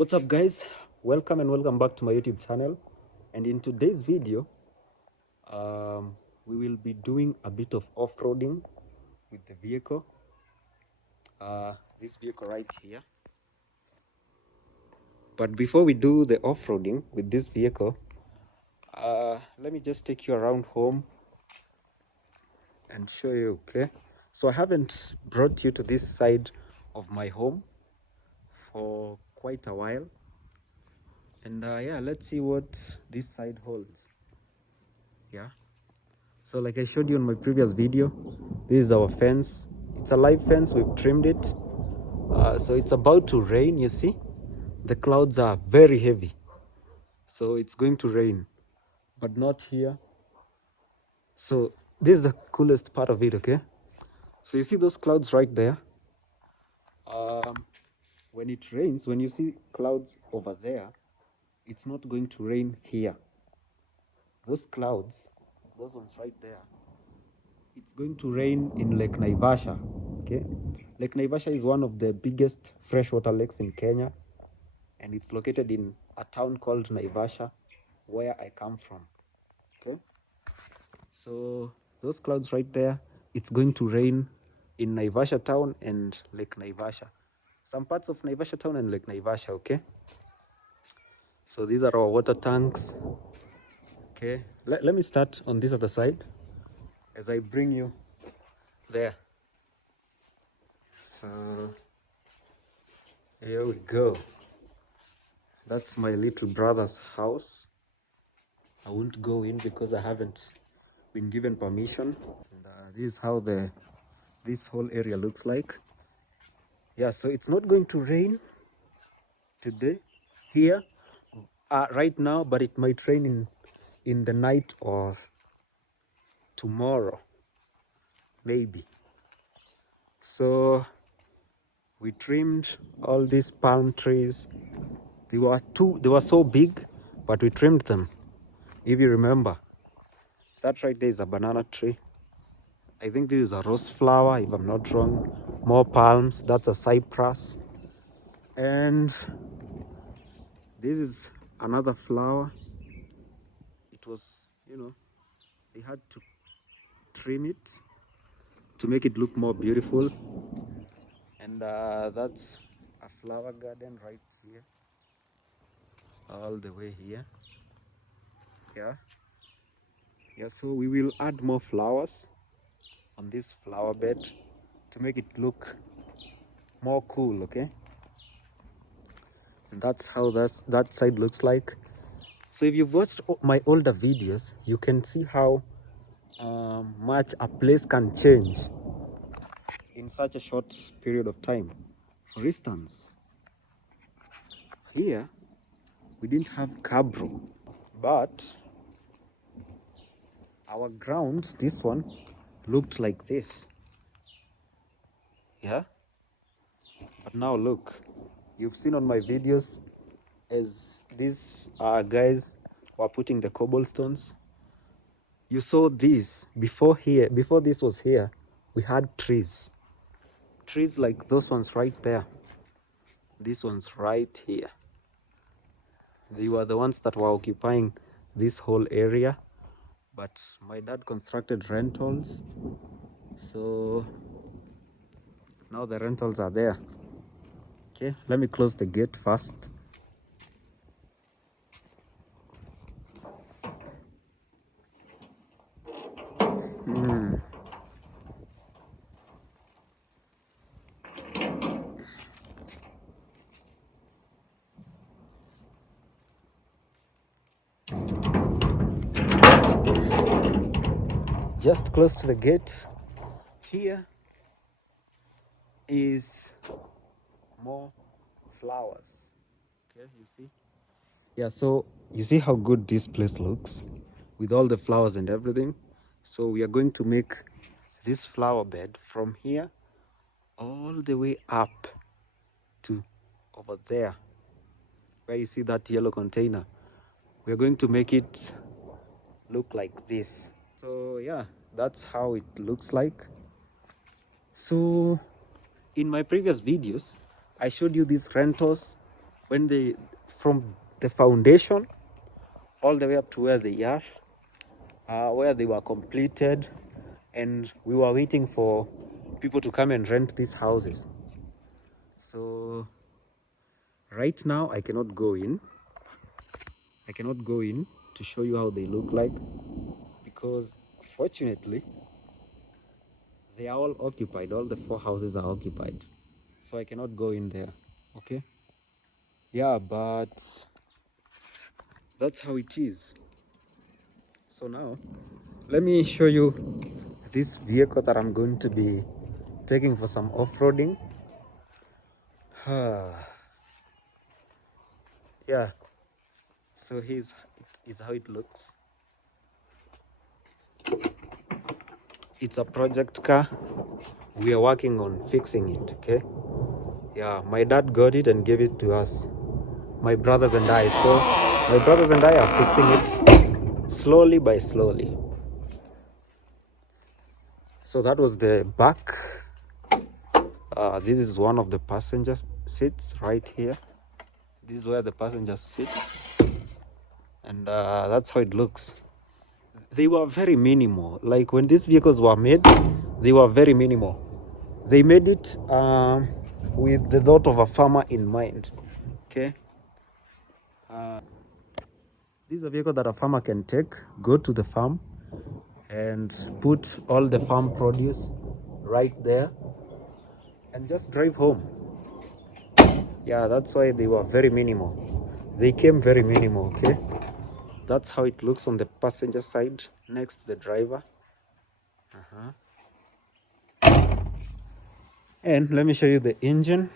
What's up, guys? Welcome back to my YouTube channel. And in today's video, we will be doing a bit of off-roading with the vehicle. This vehicle right here. But before we do the off-roading with this vehicle, let me just take you around home and show you. Okay, so I haven't brought you to this side of my home for quite a while, and yeah, let's see what this side holds. Yeah, so like I showed you in my previous video, this is our fence. It's a live fence. We've trimmed it, so it's about to rain. You see the clouds are very heavy, so it's going to rain, but not here. So this is the coolest part of it. Okay, so you see those clouds right there. When it rains, when you see clouds over there, it's not going to rain here. Those clouds, those ones right there, it's going to rain in Lake Naivasha. Okay, Lake Naivasha is one of the biggest freshwater lakes in Kenya, and it's located in a town called Naivasha, where I come from. Okay, so those clouds right there, it's going to rain in Naivasha town and Lake Naivasha, some parts of Naivasha town and Lake Naivasha. Okay, so these are our water tanks. Okay, let me start on this other side as I bring you there. So here we go. That's my little brother's house. I won't go in because I haven't been given permission. And this is how this whole area looks like. Yeah, so it's not going to rain today here right now, but it might rain in the night or tomorrow, maybe. So we trimmed all these palm trees. They were so big, but we trimmed them. If you remember, that right there is a banana tree. I think this is a rose flower, if I'm not wrong. More palms, that's a cypress. And this is another flower. It was, they had to trim it to make it look more beautiful. And that's a flower garden right here, all the way here. Yeah, so we will add more flowers on this flower bed to make it look more cool. Okay, and that's how that side looks like. So if you've watched my older videos, you can see how much a place can change in such a short period of time. For instance, here we didn't have cabro, but our grounds, this one, looked like this. Yeah, but now look, you've seen on my videos as these guys were putting the cobblestones. You saw this before. Here, before this was here, we had trees like those ones right there, these ones right here. They were the ones that were occupying this whole area, but my dad constructed rentals, so now the rentals are there. Okay, let me close the gate first. Just close to the gate. Here is more flowers. Okay, you see? Yeah, so you see how good this place looks with all the flowers and everything. So we are going to make this flower bed from here all the way up to over there, where you see that yellow container. We're going to make it look like this. So yeah, that's how it looks like. So in my previous videos, I showed you these rentals when they, from the foundation all the way up to where they are, where they were completed, and we were waiting for people to come and rent these houses. So right now I cannot go in. I cannot go in to show you how they look like, because fortunately they are all occupied. All the 4 houses are occupied, so I cannot go in there. Okay, yeah, but that's how it is. So now let me show you this vehicle that I'm going to be taking for some off-roading. Yeah, so here's how it looks. It's a project car. We are working on fixing it. Okay, yeah, my dad got it and gave it to us, my brothers and I. So my brothers and I are fixing it slowly by slowly. So that was the back. This is one of the passenger seats right here. This is where the passengers sit, and that's how it looks. They were very minimal. Like when these vehicles were made, they were very minimal. They made it with the thought of a farmer in mind. Okay, this is a vehicle that a farmer can take, go to the farm and put all the farm produce right there and just drive home. Yeah, that's why they were very minimal. They came very minimal. Okay, that's how it looks on the passenger side next to the driver. And let me show you the engine.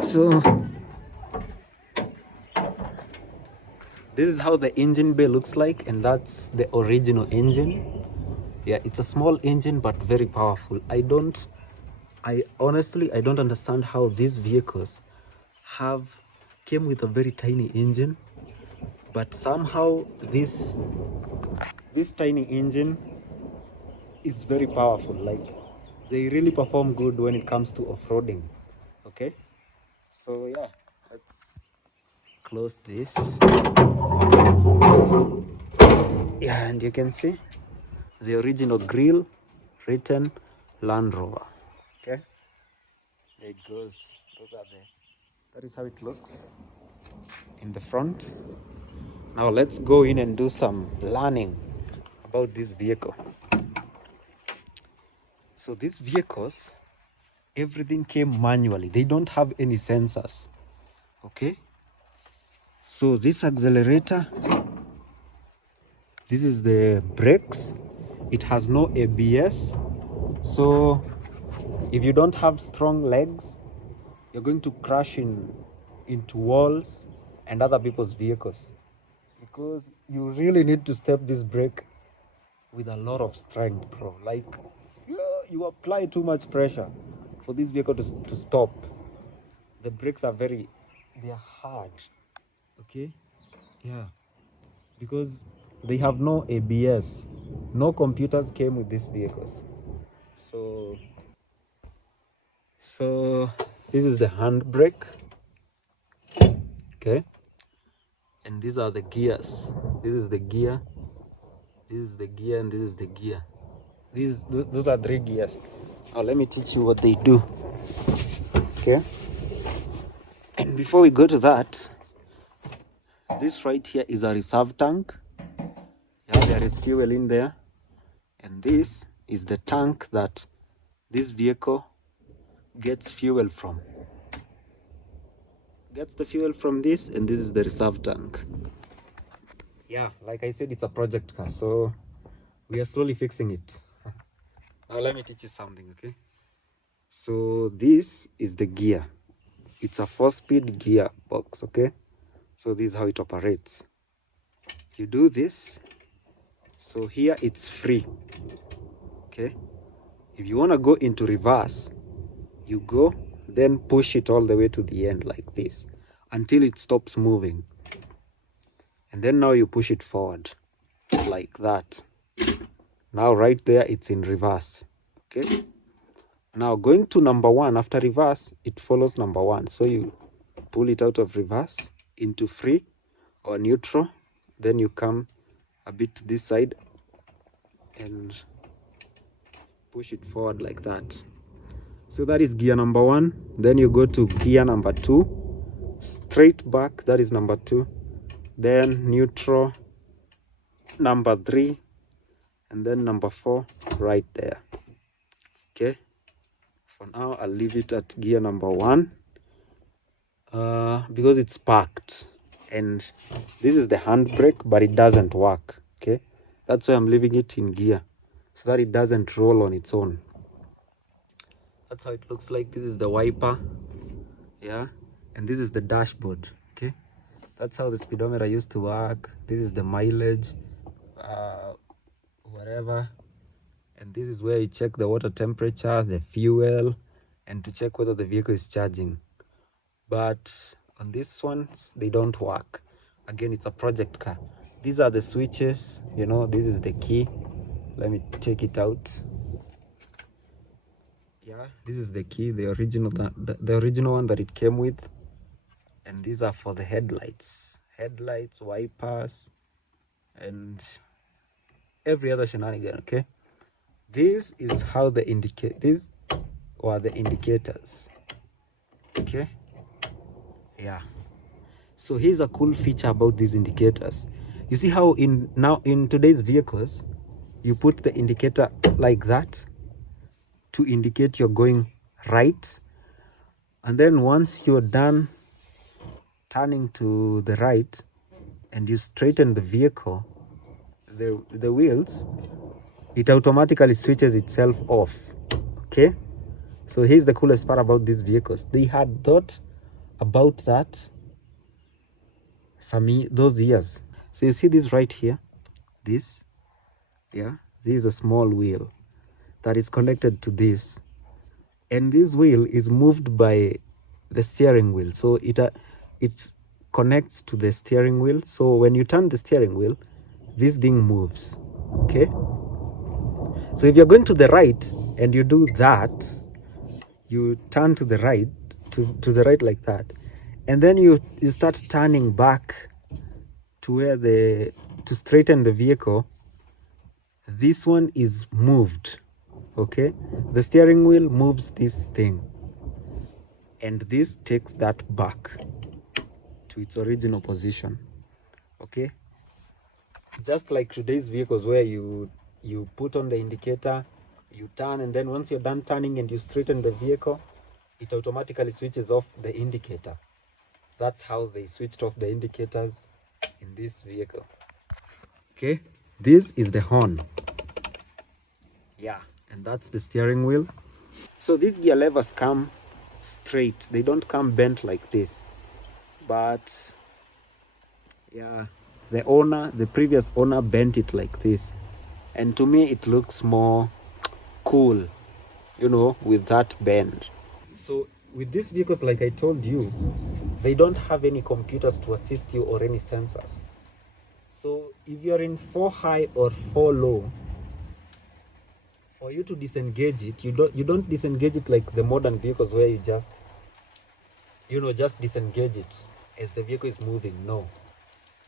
So this is how the engine bay looks like, and that's the original engine. Yeah, it's a small engine but very powerful. I honestly don't understand how these vehicles came with a very tiny engine, but somehow this tiny engine is very powerful. Like, they really perform good when it comes to off-roading. Okay, so yeah, let's close this. Yeah, and you can see the original grill written Land Rover. Okay, there it goes. That is how it looks in the front. Now let's go in and do some learning about this vehicle. So these vehicles, everything came manually. They don't have any sensors. Okay, so this accelerator, this is the brakes. It has no ABS. So if you don't have strong legs, you're going to crash into walls and other people's vehicles, because you really need to step this brake with a lot of strength, bro. Like, you apply too much pressure for this vehicle to stop. The brakes are they are hard. Okay, yeah, because they have no ABS. No computers came with these vehicles. So this is the handbrake. Okay, and these are the gears. This is the gear, this is the gear, and this is the gear. Those are 3 gears. Now let me teach you what they do. Okay, and before we go to that, this right here is a reserve tank. Yeah, there is fuel in there, and this is the tank that this vehicle gets fuel from. Gets the fuel from this, and this is the reserve tank. Yeah, like I said, it's a project car, so we are slowly fixing it. Now let me teach you something. Okay, so this is the gear. It's a 4-speed gear box. Okay, so this is how it operates. You do this, so here it's free. Okay, if you want to go into reverse, you go, then push it all the way to the end like this until it stops moving, and then now you push it forward like that. Now right there, it's in reverse. Okay. Now going to number 1, after reverse, it follows number 1. So you pull it out of reverse into free or neutral. Then you come a bit to this side and push it forward like that. So that is gear number 1. Then you go to gear number 2, straight back, that is number 2. Then neutral, number 3, and then number 4 right there. Okay, for now I'll leave it at gear number 1 because it's parked, and this is the handbrake, but it doesn't work. Okay, that's why I'm leaving it in gear, so that it doesn't roll on its own. That's how it looks like. This is the wiper, yeah, and this is the dashboard. Okay, that's how the speedometer used to work. This is the mileage, whatever, and this is where you check the water temperature, the fuel, and to check whether the vehicle is charging. But on these ones, they don't work. Again, it's a project car. These are the switches, you know. This is the key. Let me take it out. Yeah, this is the key, the original one that it came with. And these are for the headlights, wipers, and every other shenanigan. Okay, this is how the these are the indicators. Okay, yeah. So here's a cool feature about these indicators. You see how in today's vehicles, you put the indicator like that to indicate you're going right, and then once you're done turning to the right and you straighten the vehicle, the wheels, it automatically switches itself off. Okay, so here's the coolest part about these vehicles. They had thought about that those years. So you see this right here, this, yeah, this is a small wheel that is connected to this, and this wheel is moved by the steering wheel. So it connects to the steering wheel. So when you turn the steering wheel, this thing moves. Okay, so if you're going to the right and you do that, you turn to the right, to the right like that, and then you start turning back to where to straighten the vehicle, this one is moved. Okay, the steering wheel moves this thing, and this takes that back to its original position. Okay, just like today's vehicles, where you put on the indicator, you turn, and then once you're done turning and you straighten the vehicle, it automatically switches off the indicator. That's how they switched off the indicators in this vehicle. Okay, this is the horn, yeah, and that's the steering wheel. So these gear levers come straight, they don't come bent like this. But yeah, the previous owner bent it like this, and to me it looks more cool, you know, with that bend. So with these vehicles, like I told you, they don't have any computers to assist you or any sensors. So if you're in 4 high or 4 low, for you to disengage it, you don't disengage it like the modern vehicles where you just disengage it as the vehicle is moving. No,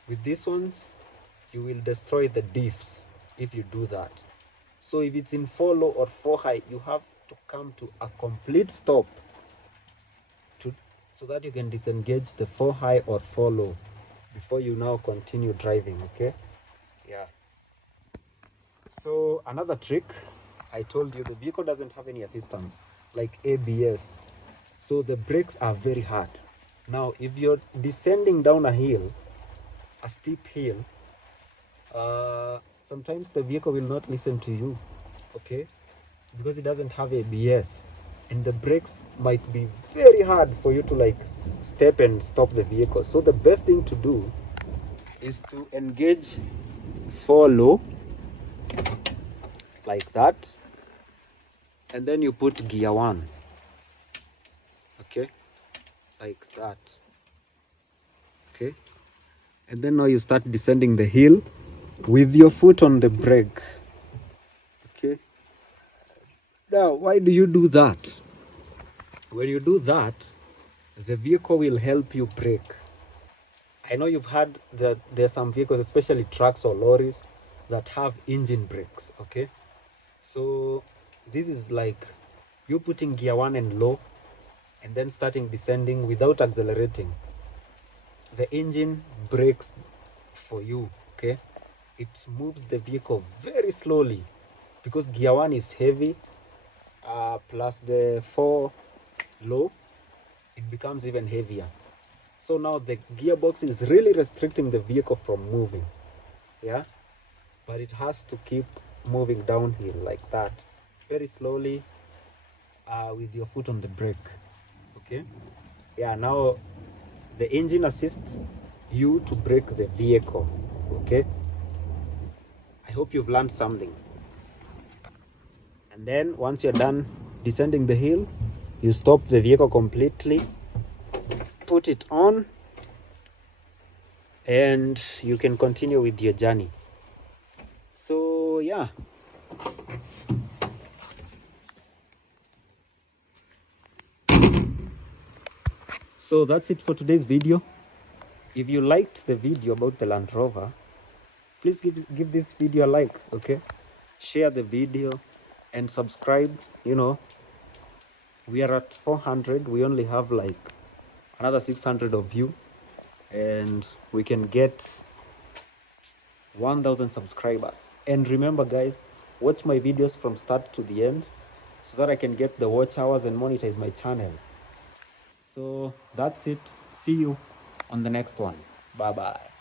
with these ones, you will destroy the diffs if you do that. So if it's in 4 low or 4 high, you have to come to a complete stop so that you can disengage the 4 high or 4 low before you now continue driving. Okay, yeah. So another trick, I told you the vehicle doesn't have any assistance like ABS, so the brakes are very hard. Now if you're descending down a hill, a steep hill, sometimes the vehicle will not listen to you, okay, because it doesn't have ABS, and the brakes might be very hard for you to like step and stop the vehicle. So the best thing to do is to engage 4 low like that, and then you put gear 1, okay, like that. Okay, and then now you start descending the hill with your foot on the brake. Now, why do you do that? When you do that, the vehicle will help you brake. I know you've heard that there are some vehicles, especially trucks or lorries, that have engine brakes, okay? So this is like you putting gear 1 and low and then starting descending without accelerating. The engine brakes for you, okay? It moves the vehicle very slowly because gear 1 is heavy, plus the 4 low, it becomes even heavier. So now the gearbox is really restricting the vehicle from moving, yeah? But it has to keep moving downhill like that, very slowly, with your foot on the brake, okay? Yeah, now the engine assists you to brake the vehicle, okay? I hope you've learned something. And then once you're done descending the hill, you stop the vehicle completely, put it on, and you can continue with your journey. So yeah, so that's it for today's video. If you liked the video about the Land Rover, please give this video a like, okay? Share the video and subscribe. You know, we are at 400. We only have like another 600 of you, and we can get 1,000 subscribers. And remember guys, watch my videos from start to the end so that I can get the watch hours and monetize my channel. So that's it. See you on the next one. Bye bye.